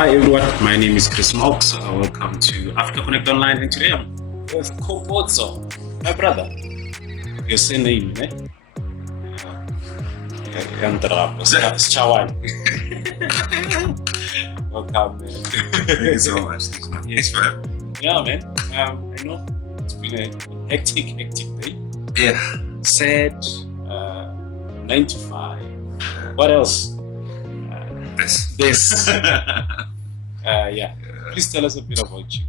Hi everyone, my name is Chris Mox. Welcome to Africa Connect Online, and today I'm with Kgopotso, my brother. Your surname, eh? Seth Chawane. Welcome, man. Thank you so much. Yes, man. Yeah, man. I know it's been a hectic day. Yeah. Sad, 9 to 5. What else? This. Yeah. Please tell us a bit about you.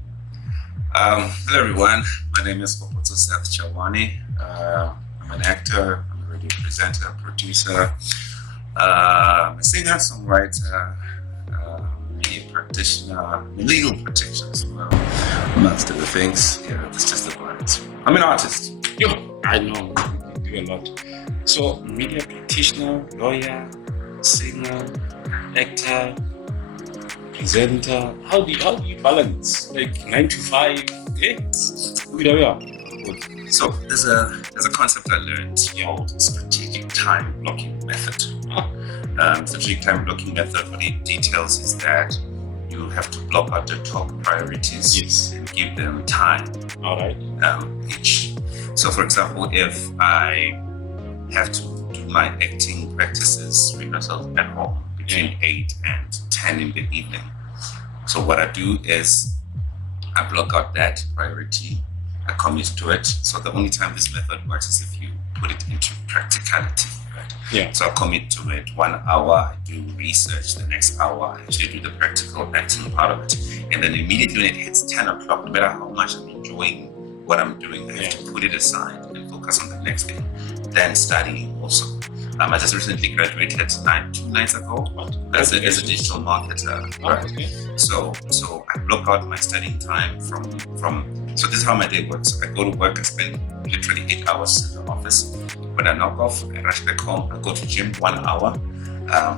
Hello everyone. My name is Kgopotso Seth Chawane. I'm an actor, I'm a radio presenter, producer, a singer, songwriter, media practitioner, a legal practitioner as well, amongst other things. Yeah, that's just about it. I'm an artist. Yo, I know you do a lot. So, media practitioner, lawyer, singer, actor, presenter. How do you balance like 9 to 5? So there's a concept I learned called strategic time blocking method. Strategic time blocking method, what it details is that you have to block out the top priorities and give them time. All right. Each. So for example, if I have to do my acting practices, rehearsals at home between 8 and 10 in the evening. So what I do is I block out that priority, I commit to it. So the only time this method works is if you put it into practicality, right? Yeah. So I commit to it 1 hour, I do research, the next hour I actually do the practical acting part of it. And then immediately when it hits 10 o'clock, no matter how much I'm enjoying what I'm doing, I have to put it aside and focus on the next thing. Then studying also. I just recently graduated 2 nights ago as a digital marketer. Right? Okay. So I block out my studying time from. So this is how my day works. I go to work, I spend literally 8 hours in the office. When I knock off, I rush back home. I go to gym 1 hour.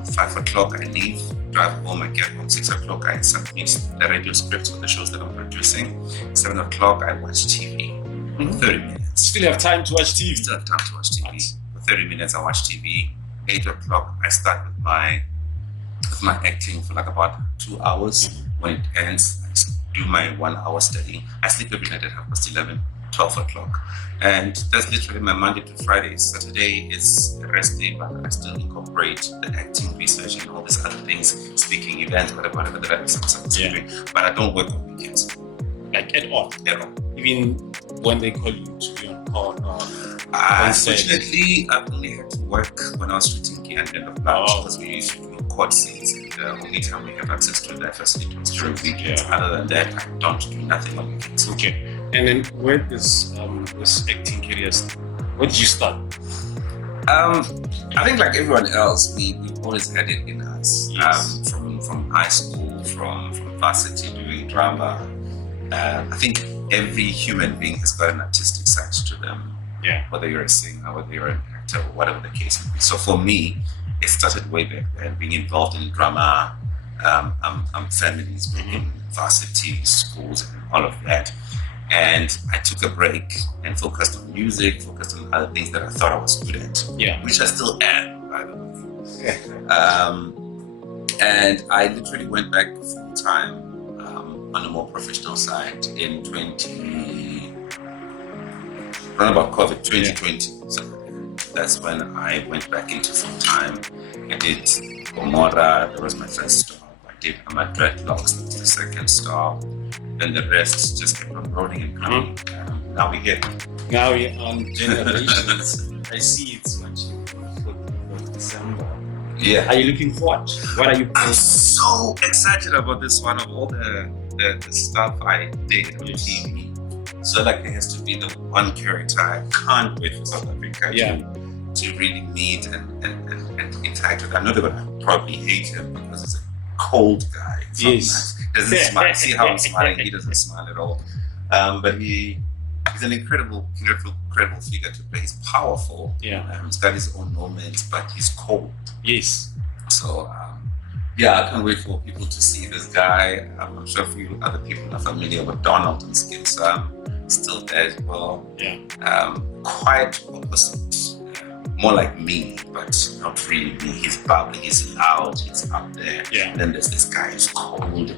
5 o'clock I leave, drive home. I get home 6 o'clock. I submit the radio scripts for the shows that I'm producing. 7 o'clock I watch TV. 30 minutes. Still have time to watch TV. Still have time to watch TV. 30 minutes I watch TV. 8 o'clock I start with my acting for like about 2 hours. When it ends, I do my 1 hour study. I sleep every night at 11:30, 12 o'clock. And that's literally my Monday to Friday. Saturday is a rest day, but I still incorporate the acting, research, and all these other things, speaking events, whatever that I'm supposed to be doing. But I don't work on weekends. Like at all? At all. Even when they call you to be on call? Unfortunately, I've only had to work when I was shooting Key and End of Blood because we used to do court scenes, and the only time we have access to that facility was during weekends. Other than that, I don't do nothing on weekends. Okay. And then where does this acting career start? Where did you start? I think like everyone else, we've always had it in us. Yes. From high school, from varsity, doing drama. I think every human being has got an artistic side to them. Yeah. Whether you're a singer, whether you're an actor, or whatever the case may be. So for me, it started way back then, being involved in drama, families, being varsity, schools, and all of that. And I took a break and focused on music, focused on other things that I thought I was good at. Yeah. Which I still am, by the way. And I literally went back full time on a more professional side in around about COVID 2020. So that's when I went back into full time. I did Gomorrah, that was my first stop. I did my Dreadlocks, that was the second stop. Then the rest just kept on rolling and coming. Now we're here. Now we're on Generations. I see it's watching for December. Yeah. Are you looking forward? What are you planning? I'm so excited about this one, of all the stuff I did on TV. So like there has to be the one character I can't wait for South Africa to really meet and interact with. I know they're gonna probably hate him because he's a cold guy. It's not nice. Doesn't smile. See how I'm smiling? He doesn't smile at all. But he's an incredible figure to play. He's powerful. Yeah. He's got his own moments, but he's cold. Yes. So I can't wait for people to see this guy. I'm sure a few other people are familiar with Donald and Skin, so I'm still there as well. Yeah. Quite opposite. More like me, but not really me. He's bubbly, he's loud, he's up there. Yeah. And then there's this guy who's cold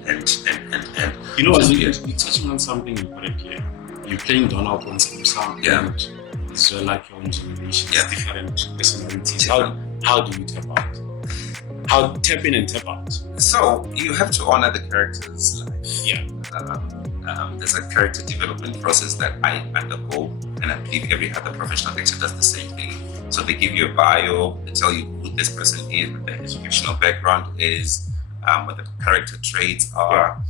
You know, So, you're touching on something important here. You're playing Donald on some Yeah. and as well like your own generation, Yeah. different personalities. Different. How do you tap out? How tap in and tap out? So you have to honor the character's life. Yeah. There's a character development process that I undergo, and I believe every other professional actor does the same thing. So they give you a bio, they tell you who this person is, what their educational background is, what the character traits are.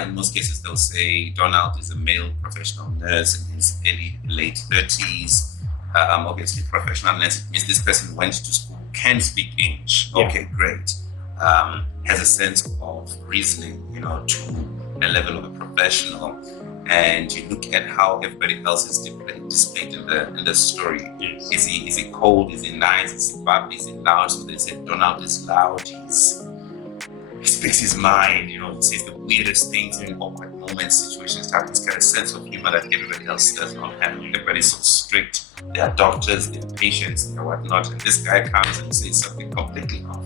In most cases, they'll say Donald is a male professional nurse in his late 30s. Obviously, professional nurse means this person went to school, can speak English. Yeah. Okay, great. Has a sense of reasoning, to a level of a professional. And you look at how everybody else is displayed in the story. Yes. Is he cold? Is he nice? Is he bubbly? Is he loud? So they say Donald is loud. He speaks his mind, he says the weirdest things in awkward moments, situations, have this kind of sense of humor that everybody else does not have. Everybody's so strict. They are doctors, they are patients, they are whatnot. And this guy comes and says something completely off.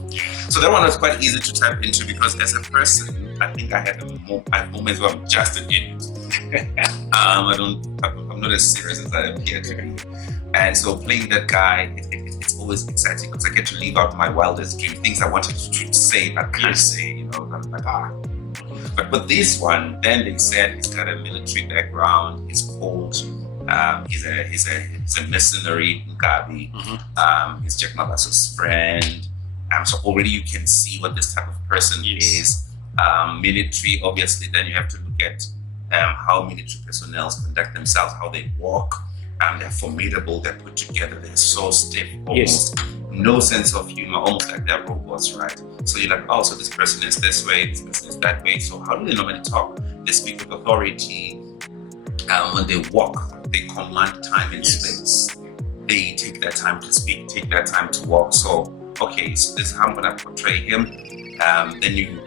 So that one was quite easy to tap into because as a person, I think I have moments where I'm just an idiot. I'm not as serious as I appear to be. And so playing that guy, it's always exciting because I get to live out my wildest dream, things I wanted to say but can't say, I'm like, But with this one, then they said he's got a military background, he's cold, he's a mercenary, Mugabe, he's Jack Mabaso's friend. So already you can see what this type of person is. Military, obviously, then you have to look at how military personnel conduct themselves, how they walk. They're formidable, they're put together, they're so stiff, almost no sense of humor, almost like they're robots, right? So you're like, so this person is this way, this person is that way. So how do they normally talk? They speak with authority. When they walk, they command time and space. They take their time to speak, take their time to walk. So, okay, so this is how I'm gonna portray him. Then you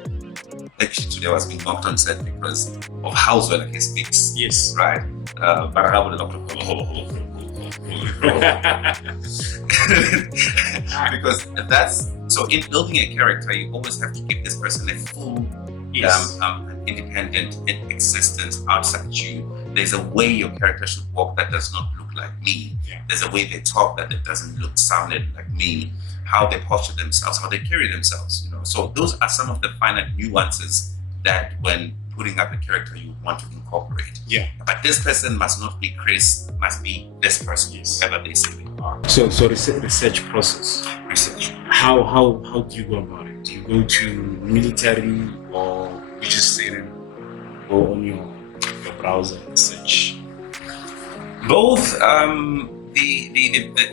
actually today I was being knocked on set because of how well he speaks. Yes. Right. But I would love to because that's so in building a character you always have to give this person a full independent existence outside you. There's a way your character should walk that does not look like me. There's a way they talk that it doesn't sounded like me. How they posture themselves, how they carry themselves, So those are some of the finer nuances that when putting up a character you want to incorporate. Yeah. But this person must not be Chris, must be this person, whoever they say they are. So research process. Research. How do you go about it? Do you go to military or you just sit and go on your browser and search? Both. The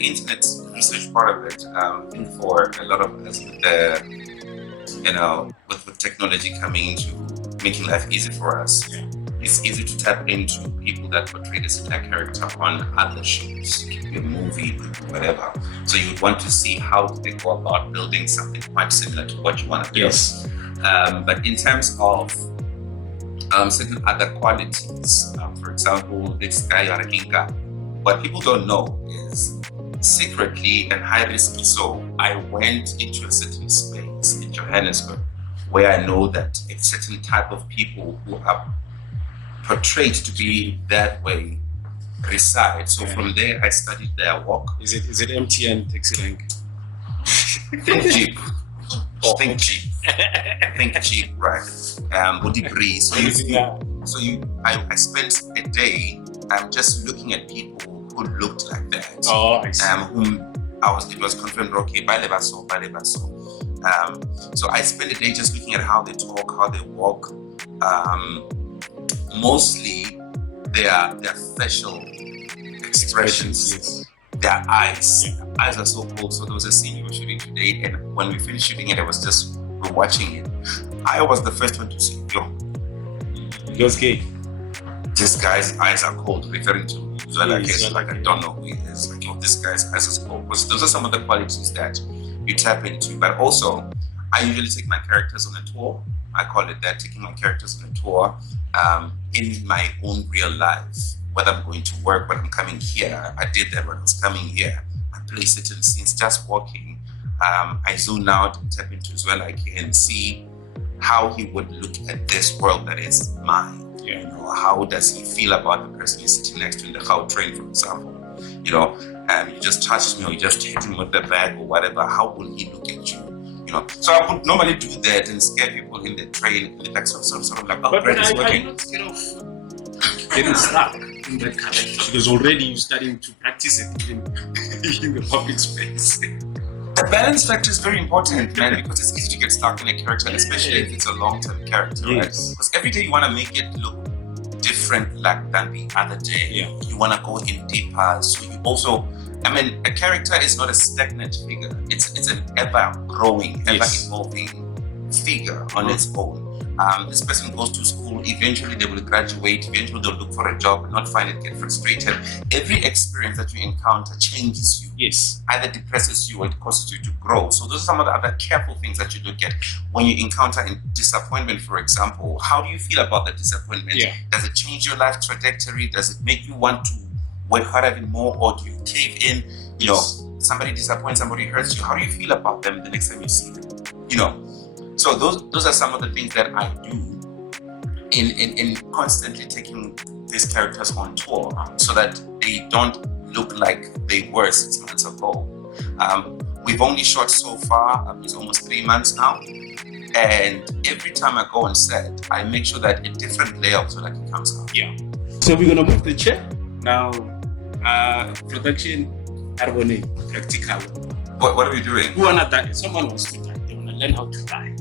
internet research part of it, I think for a lot of us, with technology coming into making life easy for us, it's easy to tap into people that portray the similar character on other shows, a movie, whatever. So you would want to see how they go about building something quite similar to what you want to do. Yes. But in terms of certain other qualities, for example, this guy Arakinga, what people don't know is secretly and high risky. So I went into a certain space in Johannesburg where I know that a certain type of people who are portrayed to be that way reside. So from there I studied their walk. Is it MTN taxi rank? Think Jeep. Think Jeep. Think Jeep, right? Bodibri. I spent a day just looking at people who looked like that. Oh, I see. It was confirmed, okay, Balebaso. So I spent a day just looking at how they talk, how they walk. Mostly their facial expressions, their eyes. Yeah. Eyes are so cold. So there was a scene we were shooting today, and when we finished shooting it, we're watching it. I was the first one to say, Yours gay. This guy's eyes are cold, referring to like I don't know who he is. Like, this guy's eyes is cold. Because those are some of the qualities that you tap into. But also, I usually take my characters on a tour. I call it that, taking my characters on a tour in my own real life. Whether I'm going to work, when I'm coming here, I did that when I was coming here. I play certain scenes just walking. I zoom out and tap into as well. I can see how he would look at this world that is mine. Yeah. You know, how does he feel about the person he's sitting next to in the car train, for example? You know, and you just touched me or you just hit him with the bag or whatever, how will he look at you? You know, so I would normally do that and scare people in the train, like sort of like, oh, But Brad is are working. you not scared of getting stuck in that character? Because already you're starting to practice it in the public space. The balance factor is very important, man, because it's easy to get stuck in a character, and especially if it's a long-term character, right? Because every day you want to make it look different than the other day. Yeah. You want to go in deeper. So you also, I mean, a character is not a stagnant figure. It's an ever-growing, ever-evolving figure on its own. This person goes to school, eventually they will graduate, eventually they'll look for a job and not find it, get frustrated. Every experience that you encounter changes you. Yes. Either depresses you or it causes you to grow. So those are some of the other careful things that you look at when you encounter disappointment, for example. How do you feel about the disappointment? Yeah. Does it change your life trajectory? Does it make you want to work harder even more, or do you cave in? You know, somebody disappoints, somebody hurts you. How do you feel about them the next time you see them? You know. So those are some of the things that I do in constantly taking these characters on tour so that they don't look like they were 6 months ago. We've only shot so far, it's almost 3 months now. And every time I go on set, I make sure that a different layout so that it comes out. Yeah. So we're going to move the chair. Now, production, Arbone, practical. What are we doing? Who wanna die? Someone wants to die. They want to learn how to die.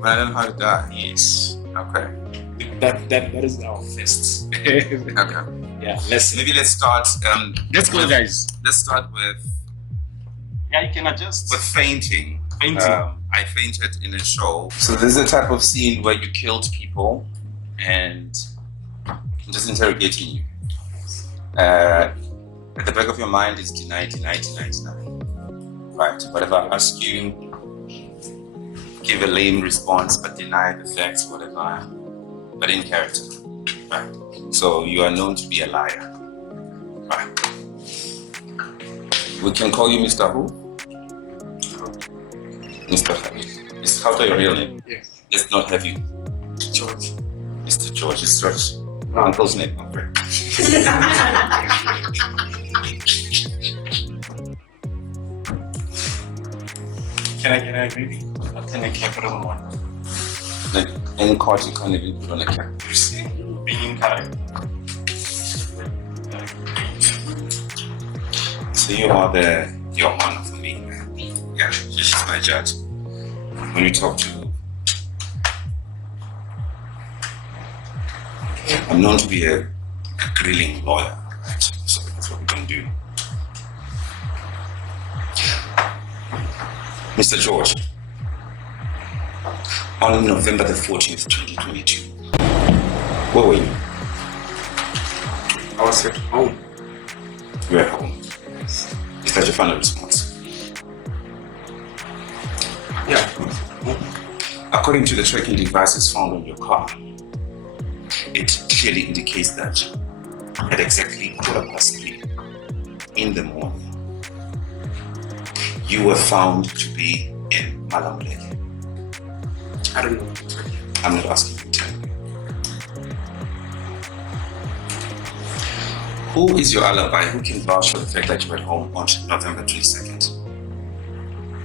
Learn how to die? Yes. Okay. That is our first. Okay. Yeah. Let's start. Let's go, guys. Let's start with. Yeah, you can adjust. With fainting. I fainted in a show. So this is a type of scene where you killed people and just interrogating you. At the back of your mind is deny. Right. Whatever I ask you, give a lame response, but deny the facts, whatever. But in character. Right. So you are known to be a liar. Right. We can call you Mr. Who? Mr. Heavy. Is how your real name? Yes. It's not Heavy. George. Mr. George is George. My uncle's name, my friend. Can I maybe? Can I capital one? Like any card you can't even put on a cap. Being in character. So you are your honor for me, man. Yeah, she's my judge. When you talk to, I'm known to be a grilling lawyer, right? So that's what we're gonna do. Mr. George, on November the 14th, 2022, where were you? I was at home. You were at home. Is that your final response? Yeah. According to the tracking devices found on your car, it clearly indicates that at exactly 3:15 in the morning, you were found to be in Malamuleke. I don't know. I'm not asking you to tell me. Who is your alibi? Who can vouch for the fact that you were at home on November 22nd?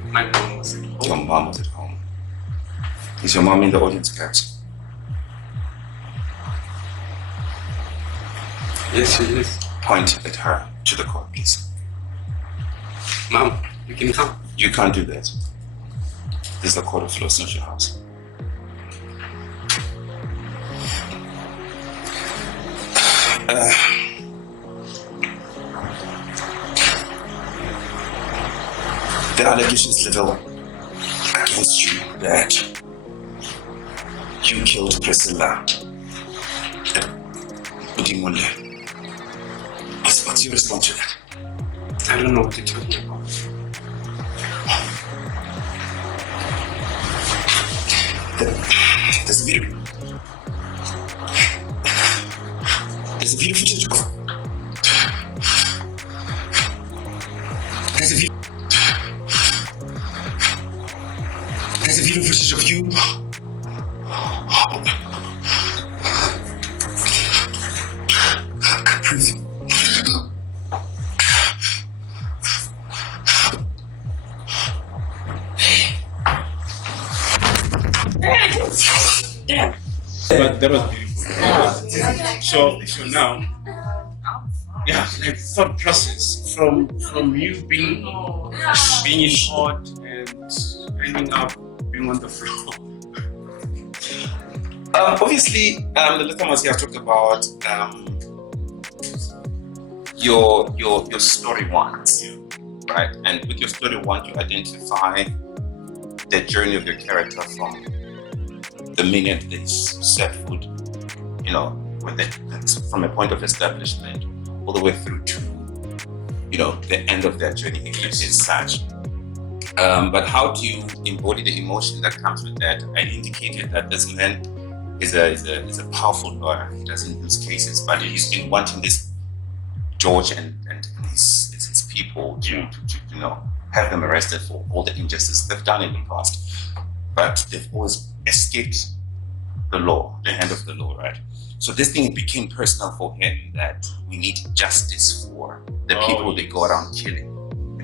My mom was at home. Your mom was at home. Is your mom in the audience, Kat? Yes, she is. Point at her to the court, please. Mom, you can come. You can't do that. This is the court of law, it's not your house. The allegations level against you that you killed Priscilla. What's your response to that? I don't know what you're talking about. There's a video. There's a video footage of. There's a video. There's a video footage of you Yeah. But that was beautiful. So now, yeah, like thought process from you being in court and ending up being on the floor. Obviously, the little ones here talked about your story once, right? And with your story one, you identify the journey of your character from the minute they set foot, from a point of establishment all the way through to, the end of their journey is such. But how do you embody the emotion that comes with that? I indicated that this man is a powerful lawyer. He doesn't use cases, but he's been wanting this George and his people to have them arrested for all the injustice they've done in the past. But they've always escaped the law, the hand of the law, right? So this thing became personal for him, that we need justice for the people they go around killing,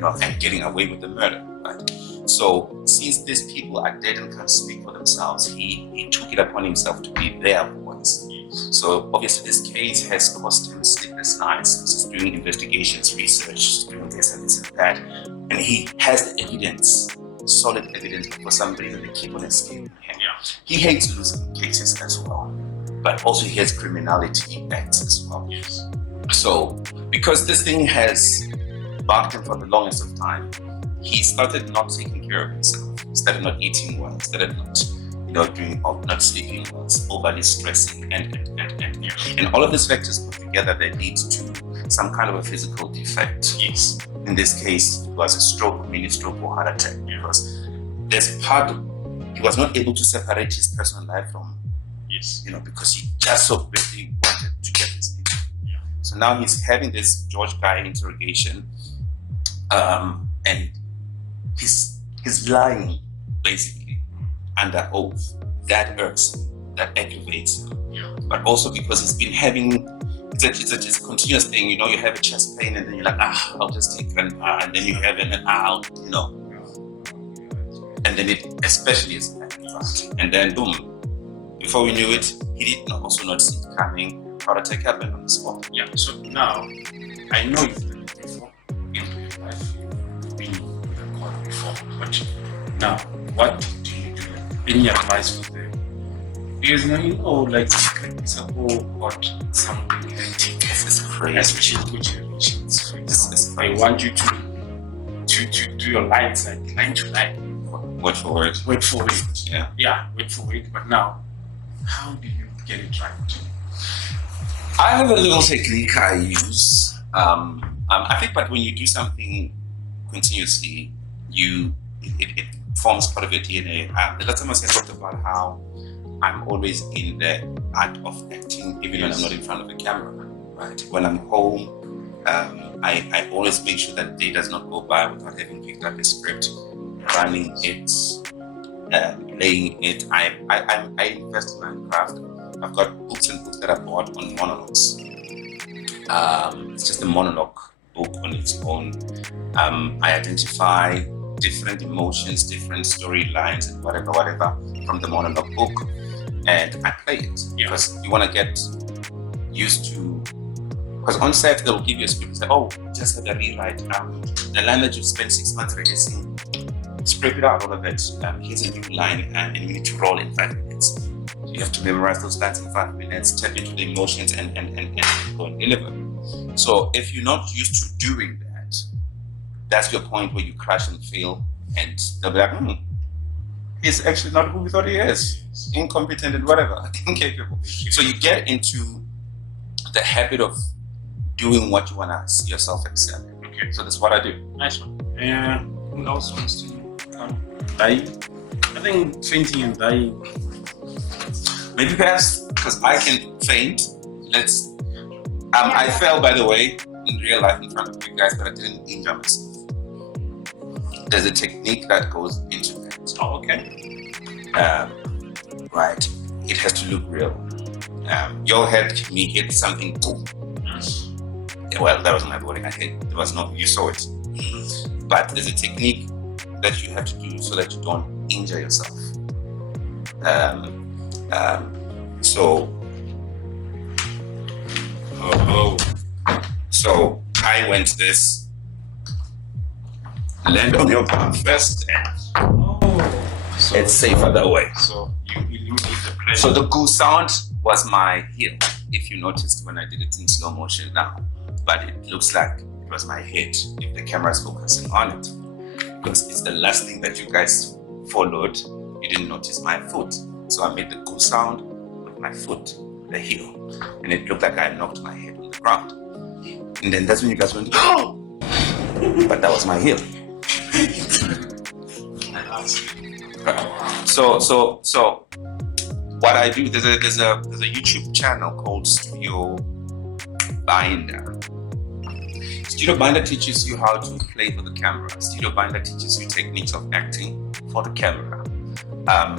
and getting away with the murder, right? So since these people are dead and can't speak for themselves, he took it upon himself to be their voice. So obviously this case has cost him sleepless nights because he's doing investigations, research, doing this and that, and he has the evidence, solid evidence, but for some reason they keep on escaping him. He hates losing cases as well, but also he has criminality acts as well. Yes. So because this thing has bugged him for the longest of time, he started not taking care of himself, started not eating well, started not not sleeping well, overly stressing, and all of these factors put together, they lead to some kind of a physical defect. Yes. In this case, it was a stroke, mini stroke, or heart attack, because he was not able to separate his personal life from, because he just so badly wanted to get this thing. Yeah. So now he's having this George guy interrogation, and he's lying basically under oath. That irks him, that aggravates him. Yeah. But also because he's been having, it's a continuous thing, you have a chest pain and then you're like, I'll just take an and then you have an and then it especially is like, and then boom, before we knew it, he did also not see it coming. Heart attack happened on the spot. Yeah. So now I know you've done it before in your life, you've been in the court before, but now what do you do? Any advice for them? Because like support or something hectic. This is crazy. Especially with generations. I want you to do your lines like line to line. Word for word. Word for word. Yeah. Yeah, word for word. But now, how do you get it right? I have a little technique I use. I think, but when you do something continuously, it forms part of your DNA. The last time I talked about how I'm always in the art of acting, even when I'm not in front of the camera. Right? When I'm home, I always make sure that day does not go by without having picked up a script, running it, playing it. I invest in my craft. I've got books and books that I bought on monologues. It's just a monologue book on its own. I identify different emotions, different storylines, and whatever from the monologue book, and I play it because you want to get used to. Because on set they'll give you a script and say, "Oh, just have a rewrite. The line that you spent 6 months rehearsing, scrape it out, all of it. Here's a new line, and you need to roll in 5 minutes. You have to memorize those lines in 5 minutes, tap into the emotions, and go and deliver." So if you're not used to doing that, that's your point where you crash and fail, and they'll be like, he's actually not who we thought he is. Incompetent and whatever, incapable. So you get into the habit of doing what you want to see yourself excel. Okay. So that's what I do. Nice one. Who else wants to die? I think fainting and dying. Maybe perhaps because I can faint. I fell, by the way, in real life in front of you guys, but I didn't injure myself. There's a technique that goes into that. Oh, okay. Right. It has to look real. Your head can hit something. Boom. Well, that was my body. I hit. There was no. You saw it. But there's a technique that you have to do so that you don't injure yourself. So I went this, land on your palm first, and So it's safer that way. So you need the pressure. So the goo sound was my heel, if you noticed when I did it in slow motion now. But it looks like it was my head if the camera is focusing on it. Because it's the last thing that you guys followed. You didn't notice my foot. So I made the goo sound with my foot, the heel. And it looked like I knocked my head on the ground. And then that's when you guys went, oh! But that was my heel. So what I do, there's a YouTube channel called Studio Binder. Studio Binder teaches you how to play for the camera. Studio Binder teaches you techniques of acting for the camera.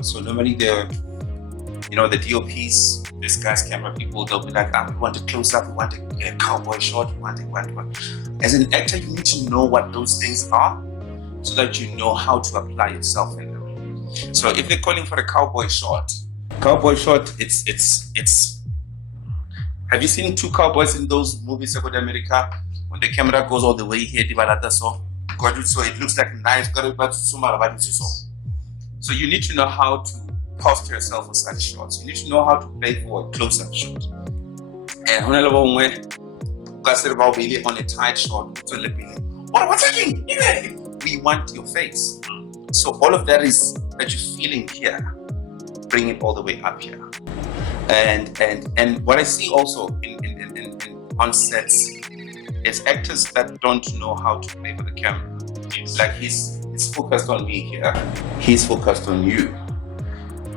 So normally the DOPs, this guy's camera people, they'll be like, we want a close up, we want a cowboy shot, we want. As an actor, you need to know what those things are so that you know how to apply yourself in them. So if they're calling for a cowboy shot, it's have you seen two cowboys in those movies about America when the camera goes all the way here, so it looks like knives. So you need to know how to posture yourself for such shots. You need to know how to play for a close-up shot. And on a tight shot, what's happening? We want your face. So all of that is that you're feeling here, bring it all the way up here. And what I see also in on sets is actors that don't know how to play for the camera. Like he's focused on me here, he's focused on you.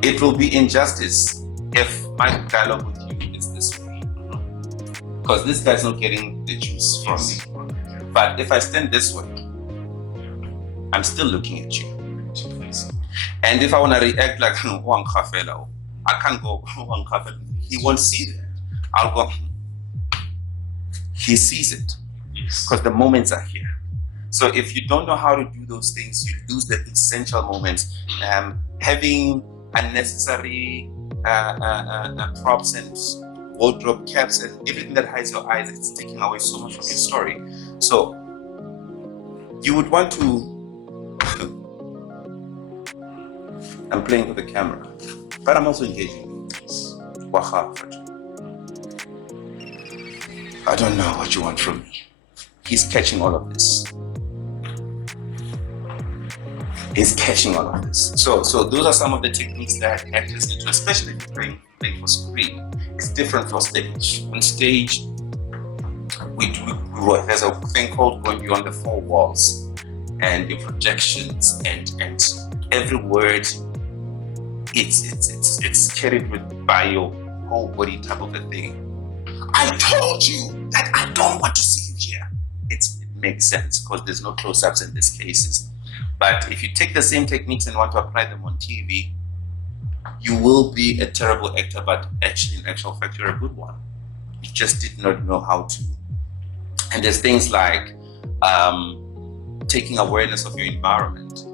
It will be injustice if my dialogue with you is this way, because this guy's not getting the juice from me. But if I stand this way, I'm still looking at you. And if I want to react like one kafela, I can't go one kafela. He won't see that. I'll go. He sees it because the moments are here. So if you don't know how to do those things, you lose the essential moments. Having unnecessary props and wardrobe caps and everything that hides your eyes, it's taking away so much from your story. So you would want to. I'm playing with the camera, but I'm also engaging you. I don't know what you want from me. He's catching all of this. So those are some of the techniques that actors need to, especially if you're playing for screen. It's different for stage. On stage, there's a thing called going beyond the four walls, and your projections and every word. It's carried by your whole body type of a thing. I told you that I don't want to see you here. It makes sense because there's no close-ups in these cases. But if you take the same techniques and want to apply them on TV, you will be a terrible actor, but actually, in actual fact, you're a good one. You just did not know how to. And there's things like taking awareness of your environment.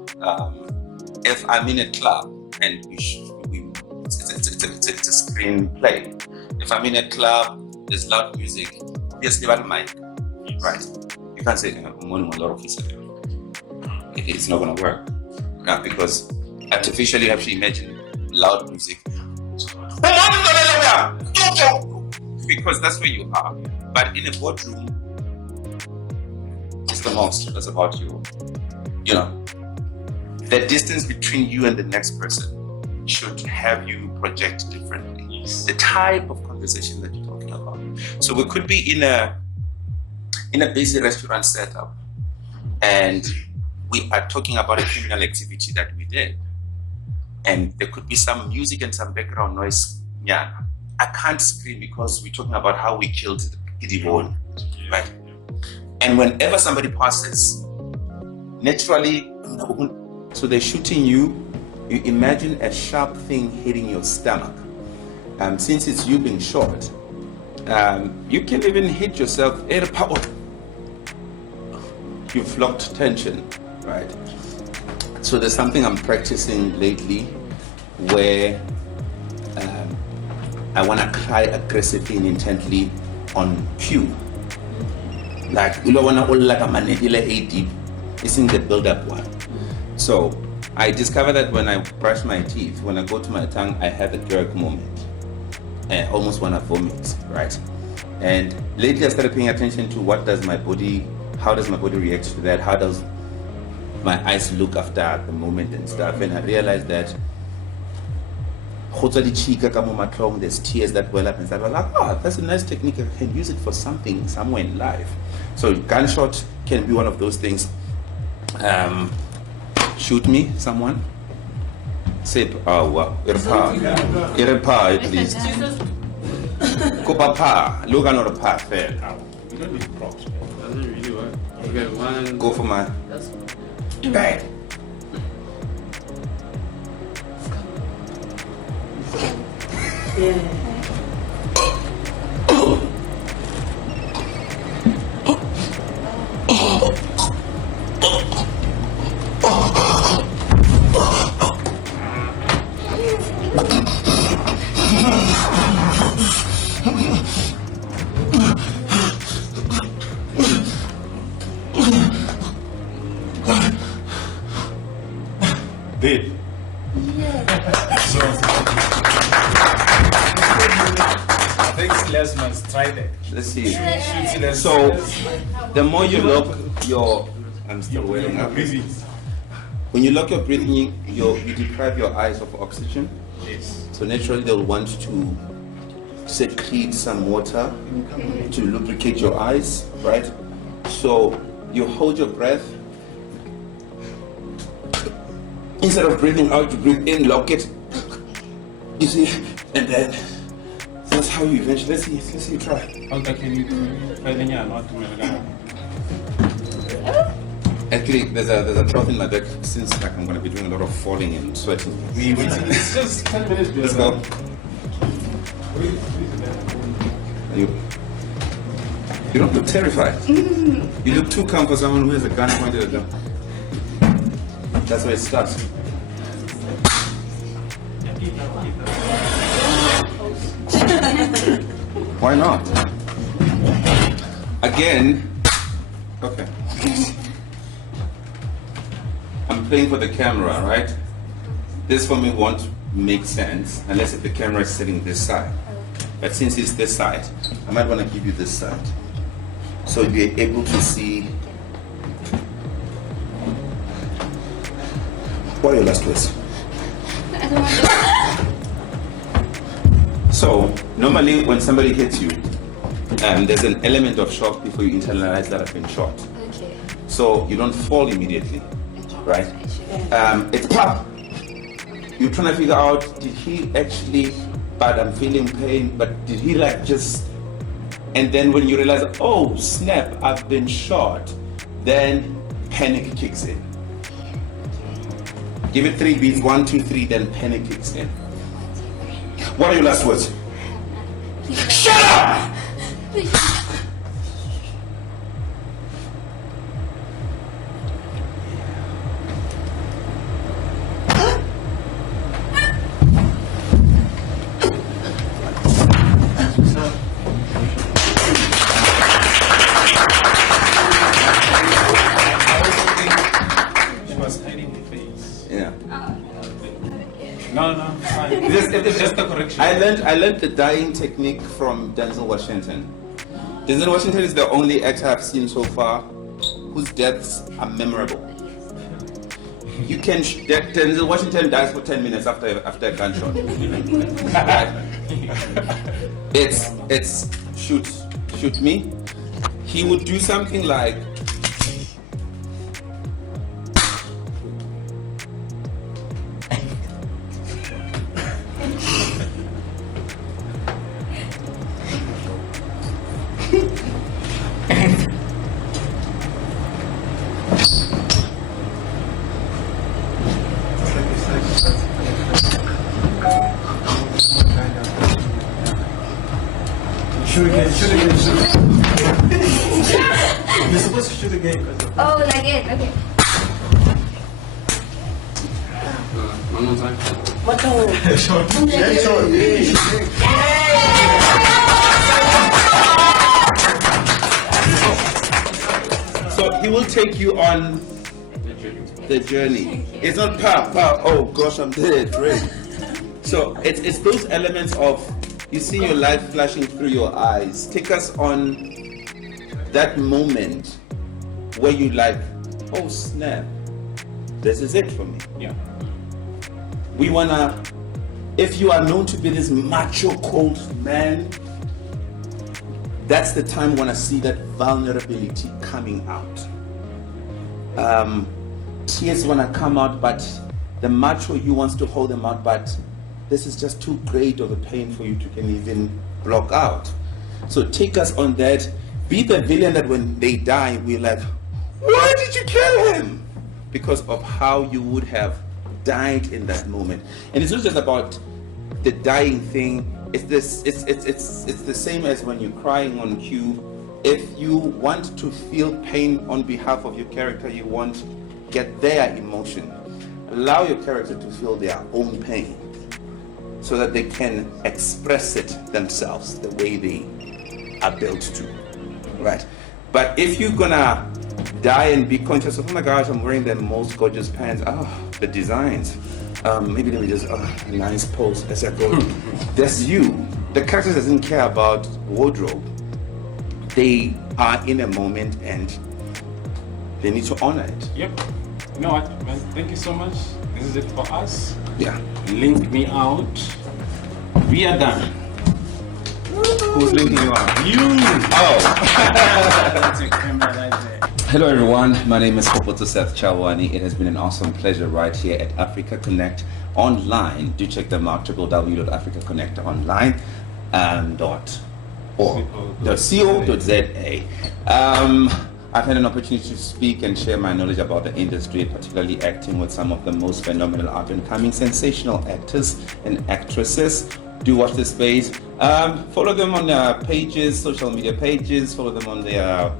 If I'm in a club and it's a screenplay. If I'm in a club, there's loud music. Obviously, that mic, right? You can't say it's not going to work because artificially you have to imagine loud music because that's where you are. But in a boardroom, it's the most. That's about you. The distance between you and the next person should have you project differently. Yes. The type of conversation that you're talking about. So we could be in a busy restaurant setup, and we are talking about a criminal activity that we did, and there could be some music and some background noise. Yeah, I can't scream because we're talking about how we killed Kgopotso, right? And whenever somebody passes, naturally. So they're shooting you. You imagine a sharp thing hitting your stomach. Since it's you being shot, you can even hit yourself. You've locked tension, right? So there's something I'm practicing lately where I want to cry aggressively and intently on cue. Like, you don't want to all like a manipula A deep. It's in the build-up one. So I discovered that when I brush my teeth, when I go to my tongue, I have a jerk moment. I almost want to vomit, right? And lately I started paying attention to how does my body react to that? How does my eyes look after the moment and stuff? And I realized that there's tears that well up and stuff. I'm like, oh, that's a nice technique. I can use it for something somewhere in life. So gunshot can be one of those things. Shoot me, someone. Say, oh, wow. Irpa, please. Kopapa, look another path there. You don't need props. Doesn't really work. Okay, one. Go for my. Bang. Babe. So, I think Celeste must try that. Let's see. Celeste. So, the more you lock your, I'm still waiting up. Breathing. When you lock your breathing, you deprive your eyes of oxygen. Yes. So naturally they'll want to secrete some water to lubricate your eyes, right? So you hold your breath. Instead of breathing out, you breathe in, lock it. You see, and then that's how you eventually. Let's see, try. How can you do? Actually, there's a cloth in my back since like I'm gonna be doing a lot of falling and sweating. It's just 10 minutes. Let's go. You don't look terrified. You look too calm for someone who has a gun pointed at them. That's where it starts. Why not? Again, okay. I'm playing for the camera, right? This for me won't make sense unless if the camera is sitting this side. But since it's this side, I might want to give you this side. So you're able to see. What are your last words? So normally when somebody hits you, there's an element of shock before you internalize that I've been shot. Okay. So you don't fall immediately, right? It's pop. You're trying to figure out, did he actually, but I'm feeling pain, but did he like just, and then when you realize, oh snap, I've been shot, then panic kicks in. Give it 3 beats, 1, 2, 3, then panic kicks in. What are your last words? Shut up! She was hiding her face. Yeah. No, fine. It's just a correction. I learned the dying technique from Denzel Washington. Denzel Washington is the only actor I've seen so far whose deaths are memorable. You can Denzel Washington dies for 10 minutes after a gunshot. It's shoot me. He would do something like Shoot again. You're supposed to shoot again. Oh, like it. Okay. One more time. Short. take you on the journey. It's not oh gosh, I'm dead, right? So it's those elements of, you see your life flashing through your eyes. Take us on that moment where you like, oh snap, this is it for me. Yeah. We wanna, if you are known to be this macho, cold man, that's the time we wanna see that vulnerability coming out. Tears wanna come out, but the macho you wants to hold them out, but this is just too great of a pain for you to can even block out. So take us on that. Be the villain that when they die, we're like, why did you kill him? Because of how you would have died in that moment. And it's not just about the dying thing. It's the same as when you're crying on cue. If you want to feel pain on behalf of your character, you want to get their emotion. Allow your character to feel their own pain so that they can express it themselves the way they are built to, right? But if you're gonna die and be conscious of, oh my gosh, I'm wearing the most gorgeous pants, the designs, maybe let me just, a nice pose as I go. That's you. The character doesn't care about wardrobe. They are in a moment and they need to honor it. Yep. You know what, man? Thank you so much. This is it for us. Yeah. Link me out. We are done. Who's linking you out? You! Oh! That's a camera right there. Hello everyone, my name is Kgopotso Seth Chawane. It has been an awesome pleasure right here at Africa Connect Online. Do check them out, www.africaconnectonline.co.za. I've had an opportunity to speak and share my knowledge about the industry, particularly acting with some of the most phenomenal up-and-coming sensational actors and actresses. Do watch this space. Follow them on their pages, social media pages. Follow them on their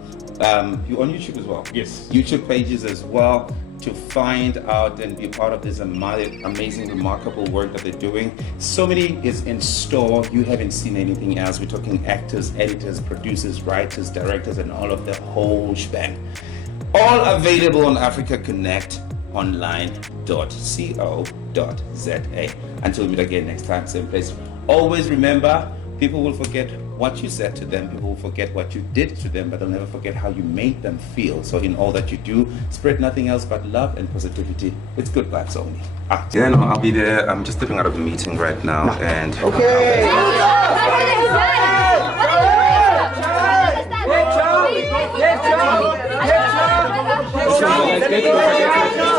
you on YouTube as well. Yes. YouTube pages as well, to find out and be part of this amazing, remarkable work that they're doing. So many is in store. You haven't seen anything else. We're talking actors, editors, producers, writers, directors, and all of the whole shebang. All available on Africa Connect Online.co.za. Until we meet again next time, same place. Always remember, people will forget what you said to them, people will forget what you did to them, but they'll never forget how you made them feel. So in all that you do, spread nothing else but love and positivity. It's good vibes only. Yeah, no, I'll be there. I'm just stepping out of a meeting right now, and Okay. Get job.